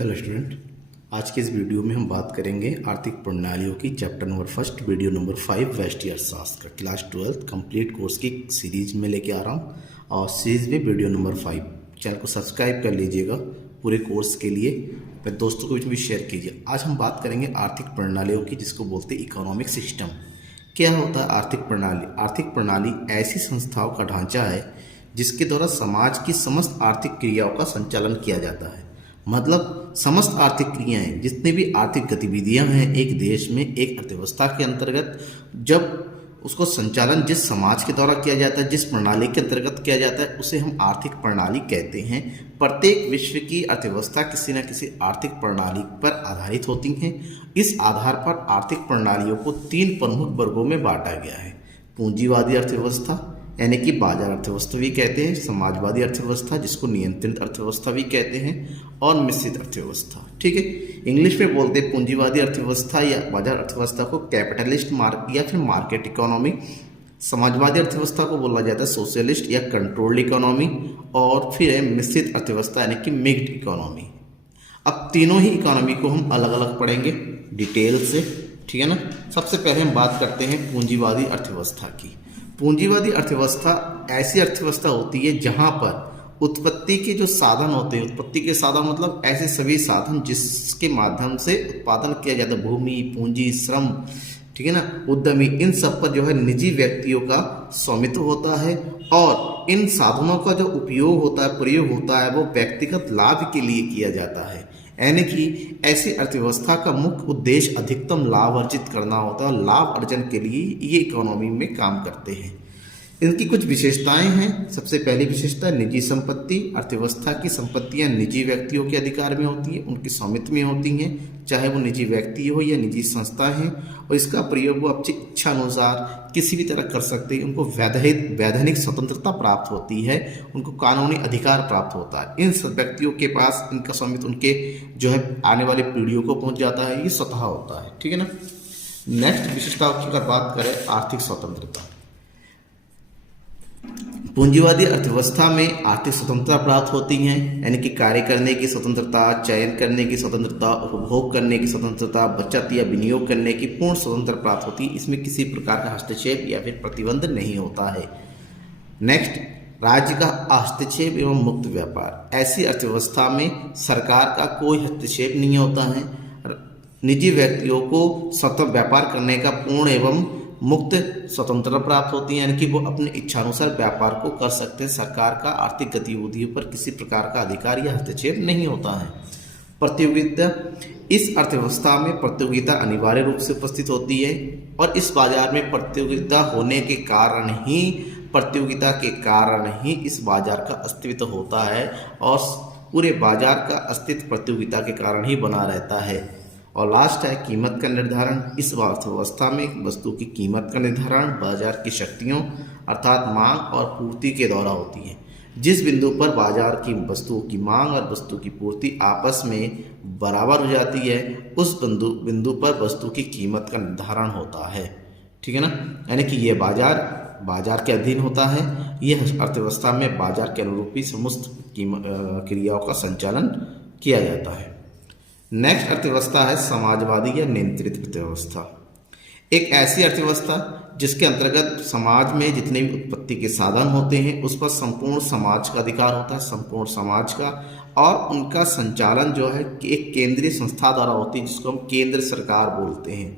Hello student. आज के इस वीडियो में हम बात करेंगे आर्थिक प्रणालियों की चैप्टर नंबर 1 वीडियो नंबर 5 व्यष्टि अर्थशास्त्र का क्लास 12 कंप्लीट कोर्स की सीरीज में लेके आ रहा हूँ। और सीरीज में वीडियो नंबर 5 चैनल को सब्सक्राइब कर लीजिएगा पूरे कोर्स के लिए, अपने दोस्तों के बीच में शेयर कीजिए। आज हम बात करेंगे आर्थिक प्रणालियों की, जिसको बोलते हैं इकोनॉमिक सिस्टम। क्या होता है आर्थिक प्रणाली? आर्थिक प्रणाली ऐसी संस्थाओं का ढांचा है जिसके द्वारा समाज की समस्त आर्थिक क्रियाओं का संचालन किया जाता है। मतलब समस्त आर्थिक क्रियाएं, जितनी भी आर्थिक गतिविधियां हैं एक देश में, एक अर्थव्यवस्था के अंतर्गत, जब उसको संचालन जिस समाज के द्वारा किया जाता है, जिस प्रणाली के अंतर्गत किया जाता है, उसे हम आर्थिक प्रणाली कहते हैं। प्रत्येक विश्व की अर्थव्यवस्था किसी न किसी आर्थिक प्रणाली पर आधारित होती हैं। इस आधार पर आर्थिक प्रणालियों को 3 प्रमुख वर्गों में बांटा गया है। पूंजीवादी अर्थव्यवस्था यानी कि बाजार अर्थव्यवस्था भी कहते हैं, समाजवादी अर्थव्यवस्था जिसको नियंत्रित अर्थव्यवस्था भी कहते हैं, और मिश्रित अर्थव्यवस्था। ठीक है, इंग्लिश में बोलते हैं पूंजीवादी अर्थव्यवस्था या बाजार अर्थव्यवस्था को कैपिटलिस्ट मार्केट या फिर मार्केट इकोनॉमी। समाजवादी अर्थव्यवस्था को बोला जाता है सोशलिस्ट या कंट्रोल्ड इकोनॉमी। और फिर है मिश्रित अर्थव्यवस्था यानी कि मिक्स्ड इकोनॉमी। अब तीनों ही इकोनॉमी को हम अलग अलग पढ़ेंगे डिटेल से, ठीक है ना। सबसे पहले हम बात करते हैं पूंजीवादी अर्थव्यवस्था की। पूंजीवादी अर्थव्यवस्था ऐसी अर्थव्यवस्था होती है जहां पर उत्पत्ति के जो साधन होते हैं, उत्पत्ति के साधन मतलब ऐसे सभी साधन जिसके माध्यम से उत्पादन किया जाता है, भूमि, पूंजी, श्रम, ठीक है ना, उद्यमी, इन सब पर जो है निजी व्यक्तियों का स्वामित्व होता है। और इन साधनों का जो उपयोग होता है, प्रयोग होता है, वो व्यक्तिगत लाभ के लिए किया जाता है। यानी कि ऐसी अर्थव्यवस्था का मुख्य उद्देश्य अधिकतम लाभ अर्जित करना होता है। लाभ अर्जन के लिए ये इकोनॉमी में काम करते हैं। इनकी कुछ विशेषताएं हैं। सबसे पहली विशेषता निजी संपत्ति। अर्थव्यवस्था की संपत्तियां निजी व्यक्तियों के अधिकार में होती हैं, उनके स्वामित्व में होती हैं, चाहे वो निजी व्यक्ति हो या निजी संस्था है। और इसका प्रयोग वो अपनी इच्छा अनुसार किसी भी तरह कर सकते हैं। उनको वैधानिक स्वतंत्रता प्राप्त होती है, उनको कानूनी अधिकार प्राप्त होता है। इन सब व्यक्तियों के पास इनका स्वामित्व उनके जो है आने वाली पीढ़ियों को पहुंच जाता है। ये स्वतः होता है, ठीक है ना। नेक्स्ट विशेषताओं की अगर बात करें, आर्थिक स्वतंत्रता। पूंजीवादी अर्थव्यवस्था में आर्थिक स्वतंत्रता प्राप्त होती है, यानी कि कार्य करने की स्वतंत्रता, चयन करने की स्वतंत्रता, उपभोग करने की स्वतंत्रता, बचत या विनियोग करने की पूर्ण स्वतंत्रता प्राप्त होती है। इसमें किसी प्रकार का हस्तक्षेप या फिर प्रतिबंध नहीं होता है। नेक्स्ट, राज्य का हस्तक्षेप एवं मुक्त व्यापार। ऐसी अर्थव्यवस्था में सरकार का कोई हस्तक्षेप नहीं होता है। निजी व्यक्तियों को स्वतंत्र व्यापार करने का पूर्ण एवं मुक्त स्वतंत्रता प्राप्त होती है, यानी कि वो अपनी इच्छानुसार व्यापार को कर सकते हैं। सरकार का आर्थिक गतिविधियों पर किसी प्रकार का अधिकार या हस्तक्षेप नहीं होता है। प्रतियोगिता। इस अर्थव्यवस्था में प्रतियोगिता अनिवार्य रूप से उपस्थित होती है, और इस बाजार में प्रतियोगिता होने के कारण ही, प्रतियोगिता के कारण ही इस बाजार का अस्तित्व होता है, और पूरे बाजार का अस्तित्व प्रतियोगिता के कारण ही बना रहता है। और लास्ट है कीमत का निर्धारण। इस अर्थव्यवस्था में वस्तु की कीमत का निर्धारण बाजार की शक्तियों अर्थात मांग और पूर्ति के द्वारा होती है। जिस बिंदु पर बाजार की वस्तुओं की मांग और वस्तु की पूर्ति आपस में बराबर हो जाती है, उस बिंदु पर वस्तु की कीमत का निर्धारण होता है, ठीक है ना। यानी कि यह बाजार के अधीन होता है। यह अर्थव्यवस्था में बाजार के अनुरूप ही समस्त क्रियाओं का संचालन किया जाता है। नेक्स्ट अर्थव्यवस्था है समाजवादी या नियंत्रित अर्थव्यवस्था। एक ऐसी अर्थव्यवस्था जिसके अंतर्गत समाज में जितने भी उत्पत्ति के साधन होते हैं उस पर संपूर्ण समाज का अधिकार होता है, संपूर्ण समाज का। और उनका संचालन जो है एक केंद्रीय संस्था द्वारा होती है, जिसको हम केंद्र सरकार बोलते हैं,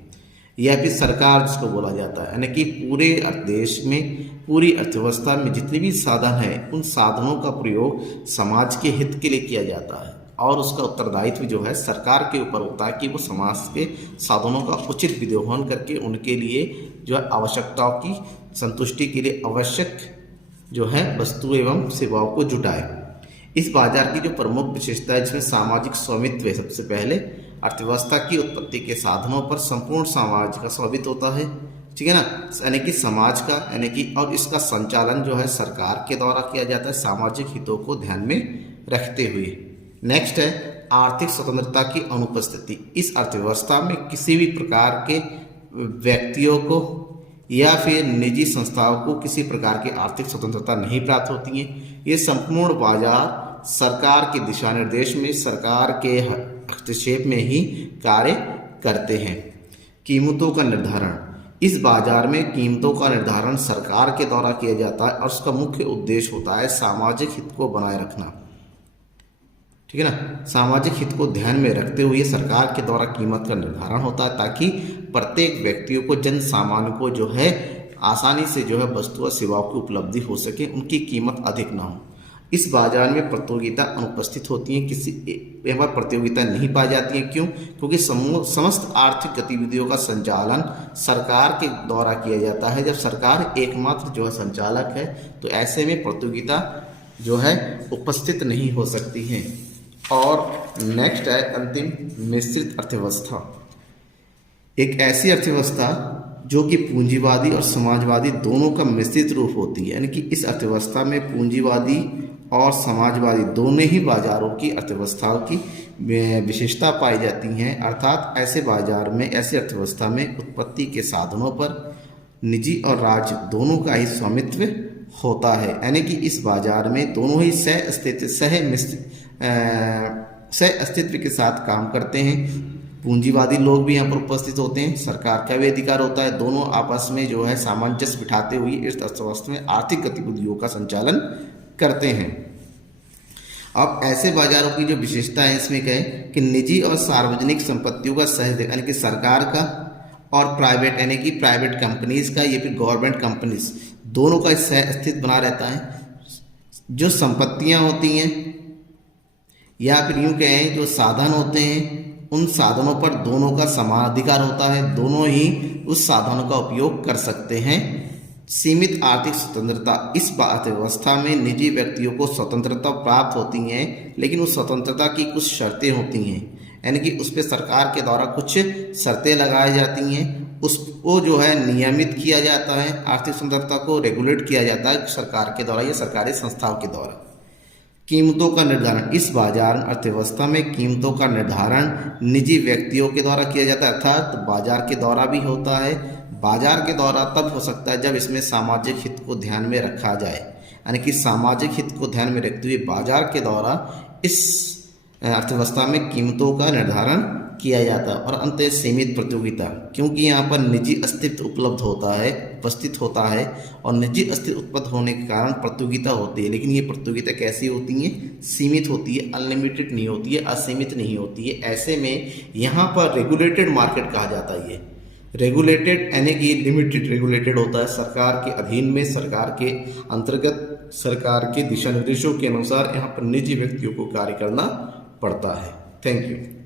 या फिर सरकार जिसको बोला जाता है। यानी कि पूरे देश में, पूरी अर्थव्यवस्था में जितने भी साधन हैं, उन साधनों का प्रयोग समाज के हित के लिए किया जाता है, और उसका उत्तरदायित्व जो है सरकार के ऊपर होता है कि वो समाज के साधनों का उचित विद्यमान करके उनके लिए जो है आवश्यकताओं की संतुष्टि के लिए आवश्यक जो है वस्तु एवं सेवाओं को जुटाए। इस बाजार की जो प्रमुख विशेषता है, जिसमें सामाजिक स्वामित्व है। सबसे पहले अर्थव्यवस्था की उत्पत्ति के साधनों पर संपूर्ण समाज का स्वामित्व होता है, ठीक है ना, यानी कि समाज का, यानी कि और इसका संचालन जो है सरकार के द्वारा किया जाता है, सामाजिक हितों को ध्यान में रखते हुए। नेक्स्ट है आर्थिक स्वतंत्रता की अनुपस्थिति। इस अर्थव्यवस्था में किसी भी प्रकार के व्यक्तियों को या फिर निजी संस्थाओं को किसी प्रकार की आर्थिक स्वतंत्रता नहीं प्राप्त होती है। ये संपूर्ण बाजार सरकार के दिशा निर्देश में, सरकार के हस्तक्षेप में ही कार्य करते हैं। कीमतों का निर्धारण, इस बाजार में कीमतों का निर्धारण सरकार के द्वारा किया जाता है और उसका मुख्य उद्देश्य होता है सामाजिक हित को बनाए रखना। ठीक है ना, सामाजिक हित को ध्यान में रखते हुए सरकार के द्वारा कीमत का निर्धारण होता है ताकि प्रत्येक व्यक्तियों को, जन सामान्य को जो है आसानी से जो है वस्तु और सेवाओं की उपलब्धि हो सके, उनकी कीमत अधिक ना हो। इस बाजार में प्रतियोगिता अनुपस्थित होती है, किसी पर प्रतियोगिता नहीं पाई जाती है। क्यों? क्योंकि समस्त आर्थिक गतिविधियों का संचालन सरकार के द्वारा किया जाता है। जब सरकार एकमात्र जो है संचालक है तो ऐसे में प्रतियोगिता जो है उपस्थित नहीं हो सकती है। और नेक्स्ट है अंतिम, मिश्रित अर्थव्यवस्था। एक ऐसी अर्थव्यवस्था जो कि पूंजीवादी और समाजवादी दोनों का मिश्रित रूप होती है, यानी कि इस अर्थव्यवस्था में पूंजीवादी और समाजवादी दोनों ही बाजारों की अर्थव्यवस्थाओं की विशेषता पाई जाती हैं। अर्थात ऐसे बाजार में, ऐसी अर्थव्यवस्था में उत्पत्ति के साधनों पर निजी और राज्य दोनों का ही स्वामित्व होता है, यानी कि इस बाजार में दोनों ही सह अस्तित्व के साथ काम करते हैं। पूंजीवादी लोग भी यहाँ पर उपस्थित होते हैं, सरकार का भी अधिकार होता है। दोनों आपस में जो है सामंजस्य बिठाते हुए इस अर्थव्यवस्था में आर्थिक गतिविधियों का संचालन करते हैं। अब ऐसे बाजारों की जो विशेषता है इसमें क्या है कि निजी और सार्वजनिक संपत्तियों का सहयोग, यानी कि सरकार का और प्राइवेट, यानी कि प्राइवेट कंपनीज का, ये फिर गवर्नमेंट कंपनीज, दोनों का सह अस्तित्व बना रहता है। जो संपत्तियां होती हैं या फिर यूं कहें जो साधन होते हैं, उन साधनों पर दोनों का समान अधिकार होता है, दोनों ही उस साधनों का उपयोग कर सकते हैं। सीमित आर्थिक स्वतंत्रता, इस अर्थव्यवस्था में निजी व्यक्तियों को स्वतंत्रता प्राप्त होती है, लेकिन उस स्वतंत्रता की कुछ शर्तें होती हैं, यानी कि उस पर सरकार के द्वारा कुछ शर्तें लगाई जाती हैं, उसको जो है नियमित किया जाता है, आर्थिक स्वतंत्रता को रेगुलेट किया जाता है सरकार के द्वारा या सरकारी संस्थाओं के द्वारा। कीमतों का निर्धारण, इस बाजार अर्थव्यवस्था में कीमतों का निर्धारण निजी व्यक्तियों के द्वारा किया जाता है, अर्थात बाजार के द्वारा भी होता है। बाजार के द्वारा तब हो सकता है जब इसमें सामाजिक हित को ध्यान में रखा जाए, यानी कि सामाजिक हित को ध्यान में रखते हुए बाजार के द्वारा इस अर्थव्यवस्था में कीमतों का निर्धारण किया जाता है। और अंत सीमित प्रतियोगिता, क्योंकि यहाँ पर निजी अस्तित्व उपलब्ध होता है, उपस्थित होता है, और निजी अस्तित्व उत्पन्न होने के कारण प्रतियोगिता होती है, लेकिन ये प्रतियोगिता कैसी होती है? सीमित होती है, अनलिमिटेड नहीं होती है, असीमित नहीं होती है। ऐसे में यहाँ पर रेगुलेटेड मार्केट कहा जाता है। ये रेगुलेटेड यानी कि लिमिटेड रेगुलेटेड होता है, सरकार के अधीन में, सरकार के अंतर्गत, सरकार के दिशा निर्देशों के अनुसार यहाँ पर निजी व्यक्तियों को कार्य करना पड़ता है। Thank you.